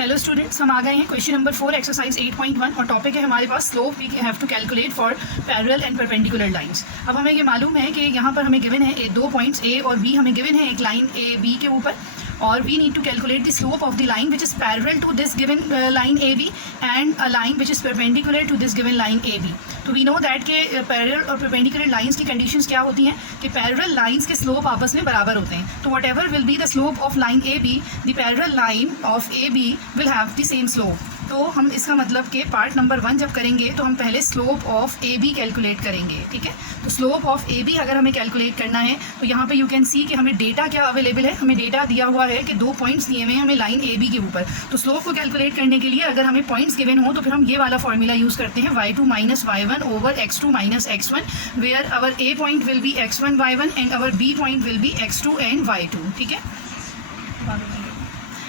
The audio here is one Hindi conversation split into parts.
हेलो स्टूडेंट्स, हम आ गए हैं क्वेश्चन नंबर 4 एक्सरसाइज 8.1 और टॉपिक है हमारे पास slope we have to calculate for parallel and perpendicular lines. अब हमें ये मालूम है कि यहाँ पर हमें गिवन है दो पॉइंट्स ए और बी हमें गिवन है, एक लाइन ए बी के ऊपर, और we need to calculate the slope of the line which is parallel to this given line A B and a line which is perpendicular to this given line A B. तो वी नो दैट के पैरेलल और परपेंडिकुलर लाइंस की कंडीशंस क्या होती हैं कि पैरेलल लाइंस के स्लोप आपस में बराबर होते हैं। तो whatever will be the slope of line A B, the parallel line of A B will have the same slope. तो हम इसका मतलब कि पार्ट नंबर 1 जब करेंगे तो हम पहले slope of A B calculate करेंगे, ठीक है। तो स्लोप ऑफ ए बी अगर हमें कैलकुलेट करना है तो यहाँ पे यू कैन सी कि हमें डेटा क्या अवेलेबल है। हमें डेटा दिया हुआ है कि 2 पॉइंट्स दिए हुए हैं हमें लाइन ए बी के ऊपर। तो स्लोप को कैलकुलेट करने के लिए अगर हमें पॉइंट्स गिवन हो तो फिर हम ये वाला फॉर्मूला यूज़ करते हैं y2 minus y1 over x2 minus x1, where our A point will be x1 y1 and our B point will be x2 and y2, ठीक है।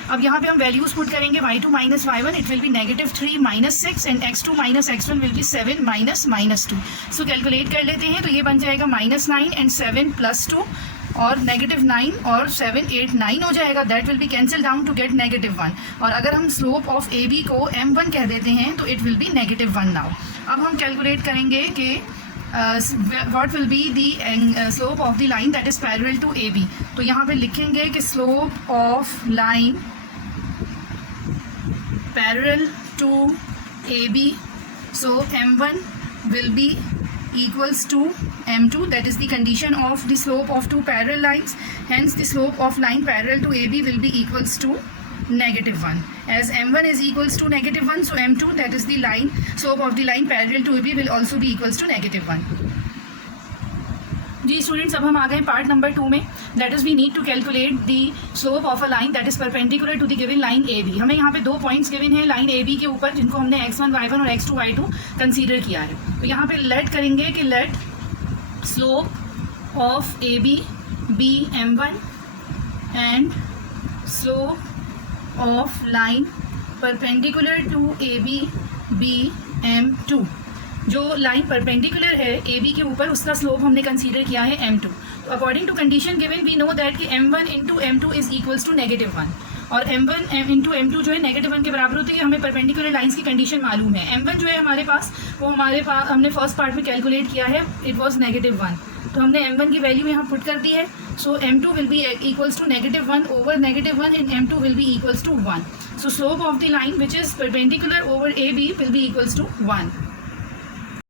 अब यहाँ पे हम वैल्यूज पुट करेंगे y2 minus y1, it will be -3 minus 6 and x2 minus x1 will be 7 minus -2। So calculate कर लेते हैं। तो ये बन जाएगा -9 एंड 7 प्लस 2 और -9 और 7 8 9 हो जाएगा। That will be cancel down to get -1। और अगर हम स्लोप ऑफ ए बी को m1 कह देते हैं तो इट विल बी -1 नाउ। अब हम कैलकुलेट करेंगे कि what will be the slope of the line that is parallel to AB। तो यहाँ पे लिखेंगे कि slope of line parallel to AB, so M1 will be equals to M2, that is the condition of the slope of two parallel lines. Hence the slope of line parallel to AB will be equals to -1, as M1 is equals to -1, so M2, that is the line slope of the line parallel to AB, will also be equals to -1। जी स्टूडेंट्स, अब हम आ गए पार्ट नंबर 2 में, that is we need to calculate the slope of a line that is perpendicular to the given line A B. हमें यहाँ पे 2 पॉइंट्स गिवन हैं लाइन ए बी के ऊपर, जिनको हमने x1 y1 और x2 y2 कंसीडर किया है। तो यहाँ पे लेट करेंगे कि let slope of A B be m1 and slope of line perpendicular to A B be m2। जो लाइन परपेंडिकुलर है ए बी के ऊपर, उसका स्लोप हमने कंसीडर किया है m2। तो according to condition given we know that कि m1 into m2 is equals to -1, और m1 इंटू m2 जो है -1 के बराबर होती है। हमें परपेंडिकुलर लाइंस की कंडीशन मालूम है। m1 जो है हमारे पास, वो हमारे पास हमने फर्स्ट पार्ट में कैलकुलेट किया है, इट वॉज -1। तो हमने m1 की वैल्यू यहाँ पुट कर दी है। So m2 will be equals to -1 over -1 and m2 will be equals to 1। So slope of the line which is perpendicular over A B will be equals to 1।